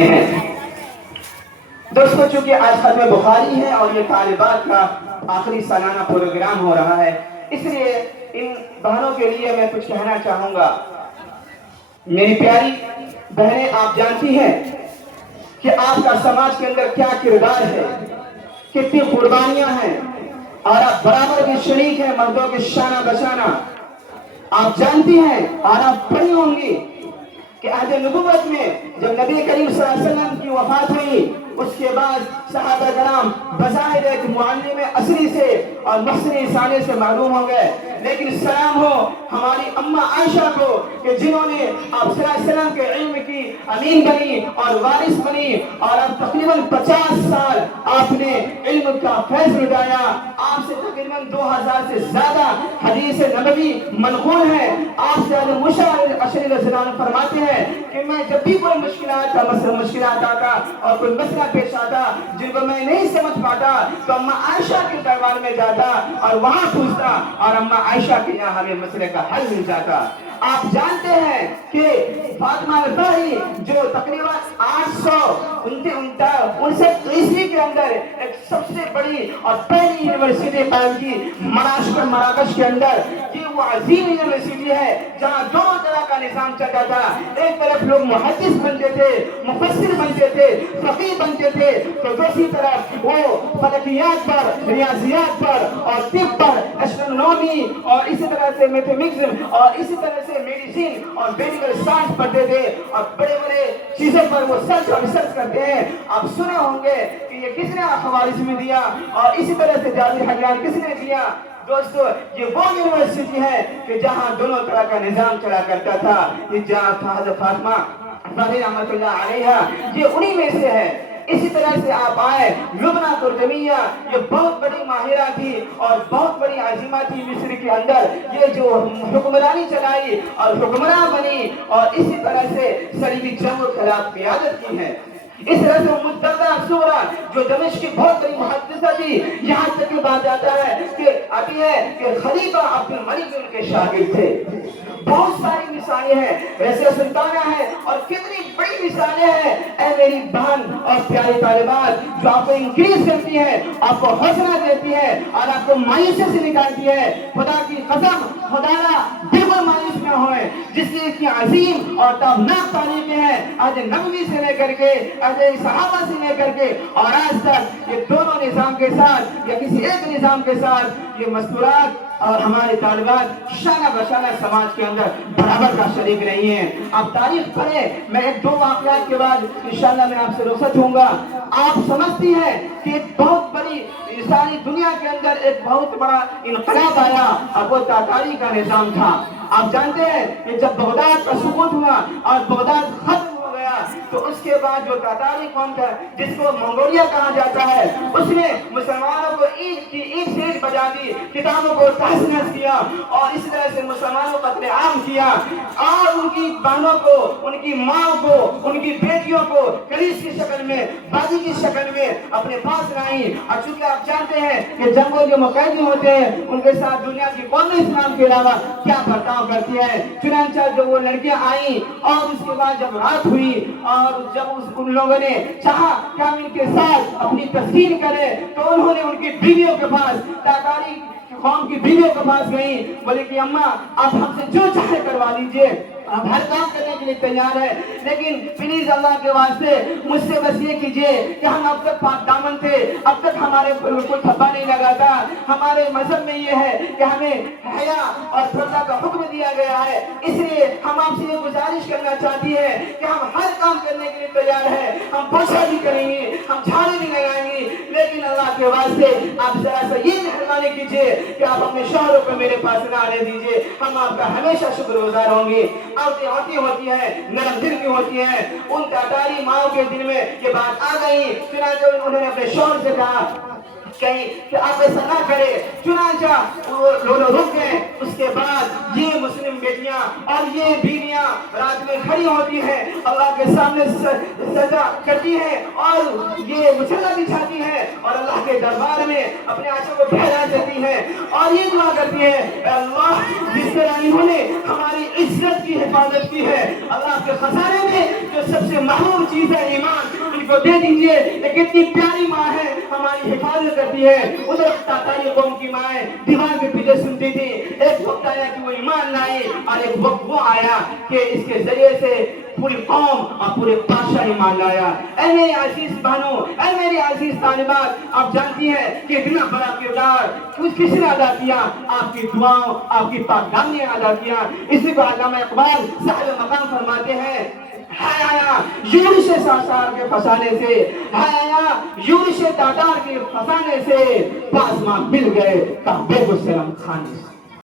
رہے ہیں۔ دوستو چونکہ آج ختم بخاری ہے اور یہ طالبات کا آخری سالانہ پروگرام ہو رہا ہے، اس لیے ان بہنوں کے لیے میں کچھ کہنا چاہوں گا۔ میری پیاری بہنیں، آپ جانتی ہیں کہ آپ کا سماج کے اندر کیا کردار ہے، کتنی قربانیاں ہیں، اور آپ برابر کے شریک ہیں مردوں کے شانہ بشانہ۔ آپ جانتی ہیں اور آپ پڑھی ہوں گی کہ عہد نبوت میں جب نبی کریم صلی اللہ علیہ وسلم کی وفات ہوئی، اس کے بعد صحابہ کرام بظاہر ایک معلم اصلی سے اور محسن ثانی سے معلوم ہو گئے، لیکن سلام ہو ہماری اماں عائشہ کو کہ جنہوں نے آپ صلی اللہ علیہ وسلم کے علم کی امین بنی اور وارث بنی، اور اب تقریباً 50 سال آپ نے علم کا فیض لٹایا۔ آپ سے تقریباً 2000 سے زیادہ حدیث نبوی منقول ہیں۔ آپ سے حضرت موسیٰ اشعری رضی اللہ عنہ فرماتے ہیں کہ میں جب بھی کوئی مشکلات آتا اور کوئی مسئلہ پیش آتا جن کو میں نہیں سمجھ پاتا تو اماں عائشہ کے دربار میں جاتا اور وہاں پوچھتا، اور اماں عائشہ کے یہاں ہمیں مسئلے کا حل مل جاتا۔ آپ جانتے ہیں کہ فاطمہ الفاہی جو تقریباً 859 عیسوی کے اندر ایک سب سے بڑی اور پہلی یونیورسٹی قائم کی مراکش کے اندر، یہ وہ عظیم یونیورسٹی ہے جہاں دونوں طرح کا نظام چلتا تھا۔ ایک طرف لوگ محدث بنتے تھے، مفسر بنتے تھے، فقیہ بنتے تھے، تو دوسری طرف وہ فلکیات پر، ریاضیات پر اور طب پر، اسٹرونومی اور اسی طرح سے میتھمیٹکس اور اسی طرح سے میڈیسن اور میڈیکل سائنس پڑھتے تھے، اور بڑے بڑے چیزوں پر وہ سرچ اور ریسرچ کرتے ہیں۔ آپ سنے ہوں گے کہ یہ کس نے خوارزمی میں دیا اور اسی طرح سے جعفر حجان کس نے دیا۔ دوستو یہ وہ یونیورسٹی ہے کہ جہاں دونوں طرح کا نظام چلا کرتا تھا۔ یہ جہاں حضرت فاطمہ رحمۃ اللہ علیہ یہ انہی میں سے ہے۔ اسی طرح سے آپ آئے لبنہ قرطبیہ، یہ بہت بڑی ماہرہ تھی اور بہت بڑی عظیمہ تھی مصر کے اندر، یہ جو حکمرانی چلائی اور حکمراں بنی، اور اسی طرح سے صلیبی جنگ کے خلاف قیادت کی ہے۔ اس طرح سے مدردہ سورہ جو دمشق کی بہت بڑی محدثہ تھی، یہاں تک کہ بات آتا ہے کہ آتی ہے کہ خلیفہ عبد الملک ان کے شاگرد تھے۔ بہت ساری مثالیں ہیں، ایسے سلطانہ ہیں اور کتنی بڑی مثالیں ہیں۔ اے میری بہن اور پیاری طالبات، جو آپ کو انکریز کرتی ہے، آپ کو حوصلہ دیتی ہے اور آپ کو مایوسی سے نکالتی ہے، خدا کی قسم خدا بالکل مایوس نہ ہوئے، جس کی اتنی عظیم اور تابناک تاریخیں ہیں، عہد نبوی سے لے کر کے عہد صحابہ سے لے کر کے اور آج تک، یہ دونوں نظام کے ساتھ یا کسی ایک نظام کے ساتھ یہ مستورات اور ہمارے طالبات شانہ بشانہ سماج کے اندر برابر کا شریک نہیں ہیں۔ آپ تاریخ پڑھیں، میں ایک دو واقعات کے بعد انشاءاللہ میں آپ سے رخصت ہوں گا۔ آپ سمجھتی ہیں کہ ایک بہت بڑی انسانی دنیا کے اندر ایک بہت بڑا انقلاب آیا اور وہ تاتاری کا نظام تھا۔ آپ جانتے ہیں کہ جب بغداد کا سقوط ہوا اور بغداد ختم ہو گیا تو اس کے بعد جو تاتاری قوم تھا جس کو منگولیا کہا جاتا ہے، اس نے مسلمانوں کو عید کی عید سے بجا دی، کتابوں کو تہس نہس کیا اور اس طرح سے مسلمانوں کو قتل عام کیا، اور ان کی بہنوں کو، ان کی ماں کو، ان کی بیٹیوں کو کلیس کی شکل میں، بازی کی شکل میں اپنے پاس لائیں۔ اور چونکہ آپ جانتے ہیں کہ جنگوں جو مقیدی ہوتے ہیں ان کے ساتھ دنیا کی قوم اسلام کے علاوہ کیا برتاؤ کرتی ہے۔ چنانچہ جو وہ لڑکیاں آئیں اور اس کے بعد جب رات ہوئی اور جب ان لوگوں نے چاہا کہ ہم ان کے ساتھ اپنی تسکین کریں تو انہوں نے ان کی بیویوں کے پاس، تاتاری قوم کی بیویوں کے پاس گئیں، بولے کہ اماں آپ ہم سے جو چاہے کروا لیجئے، ہم ہر کام کرنے کے لیے تیار ہیں، لیکن پلیز اللہ کے واسطے مجھ سے بس یہ کیجئے کہ ہم اب تک پاک دامن تھے، اب تک ہمارے کوئی تھپا نہیں لگا تھا، ہمارے مذہب میں یہ ہے کہ ہمیں حیا اور پردہ کا حکم دیا گیا ہے، اس لیے ہم آپ سے یہ گزارش کرنا چاہتی ہے کہ ہم ہر کام کرنے کے لیے تیار ہیں، ہم پوچھا بھی کریں گے، ہم جھاڑے بھی لگائیں گے، لیکن اللہ کے واسطے آپ ذرا سا یہ مہربانی کیجئے کہ آپ اپنے شوہروں کو میرے پاس نہ آنے دیجئے، ہم آپ کا ہمیشہ شکر گزار ہوں گے۔ عورتیں ہوتی ہیں، نرم دل کی ہوتی ہیں، ان تاتاری ماؤں کے دل میں یہ بات آ گئی، چنانچہ انہوں نے اپنے شوہر سے کہا کہ آپ ایسا نہ کرے. چنانچہ وہ لوگ رک گئے. اس کے بعد یہ مسلم بیٹیاں اور یہ بیویاں رات میں کھڑی ہوتی ہیں, اللہ کے سامنے سجدہ کرتی ہیں اور یہ مصلی بچھاتی ہیں اور اللہ کے دربار میں اپنے آنسوں کو پھیلا دیتی ہیں اور یہ دعا کرتی ہے, اے اللہ جس طرح انہوں نے ہماری عزت کی حفاظت کی ہے, اللہ کے خزانے میں جو سب سے محبوب چیز ہے ایمان, ان کو دے دیجئے. ایک اتنی پیاری ماں ہے, ہماری حفاظت کرتی ہے. ادھر تاتاری قوم کی مائیں دیوار کے پیچھے سنتی تھی. ایک وقت آیا کہ وہ ایمان لائی اور ایک وقت وہ آیا کہ اس کے ذریعے سے پوری قوم اور پورے بادشاہ ایمان لایا. اے میری عزیز بہنوں, اے میری عزیز طالبات, آپ جانتی ہیں کہ بنا بڑا کردار کس نے ادا کیا؟ آپ کی دعاؤں, آپ کی پاک دامنی نے ادا کیا. اسی کو علامہ اقبال صاحب مقام فرماتے ہیں, ہے آیا یورش ساسار کے فسانے سے, ہے آیا یورش تاتار کے فسانے سے, پاسماں مل گئے کعبے کو سلام خانے سے.